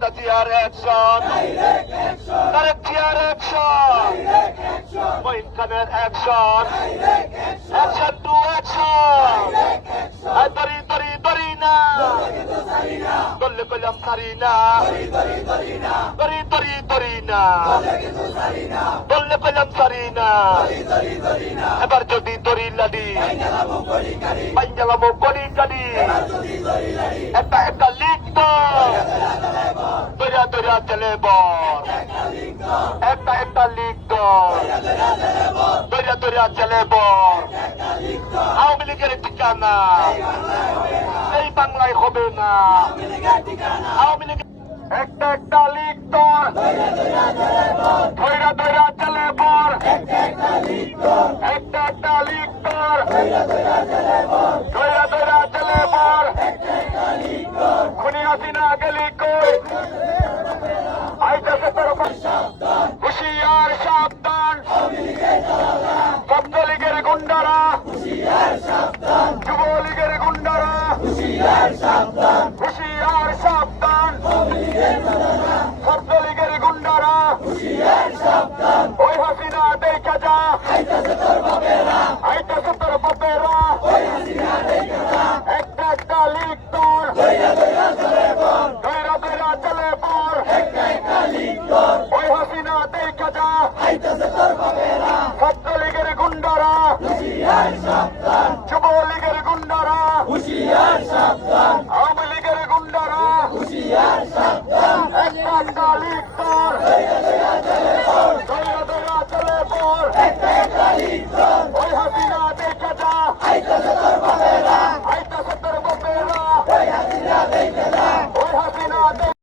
খালেদা জিয়ার অ্যাকশন, তারেক জিয়ার অ্যাকশন, মঈন খানের অ্যাকশন, অ্যাকশন টু অ্যাকশন। দড়ি দড়ি দড়ি না, দলে কলম সারি না, দড়ি দড়ি দড়ি না, দলে কলম সারি না। এবার যদি দড়ি লাডি পাঞ্জালাম করি কারি, একটা একটা লিখত দরিয়া দরিয়া চলে বর, একটা একটা লিখত দরিয়া দরিয়া চলে বর। আওয়ামী লীগের ঠিকানা এই বাংলায় হবে না। আওয়ামী লীগ একটা একটা লিখত দরিয়া দরিয়া চলে বর, একটা একটা লিখত দরিয়া দরিয়া চলে বর। খুনি হাসিনা গেলি কই, আইতাছে তোর হুশিয়ার সাবধান, ছাত্রলীগের গুন্ডারা, যুবলীগের গুন্ডারা, হুশিয়ার সাবধান, ছাত্রলীগের গুন্ডারা, ওই হাসিনা দেখা যা, আইতাছে তোর বাপেরা, একটা একটা লিখ তোর দৈরা দৈরা চলে পর, ওই হাসিনা দেখা যা, ছাত্রলীগের গুন্ডারা, যুবলীগের গুন্ডারা, আওয়ামী লীগের গুন্ডারা, একটা একটা লিখ তোর দৈরা দৈরা চলে পর, ওই হাসিনা দেখা যা, আইতাছে তোর বাপেরা,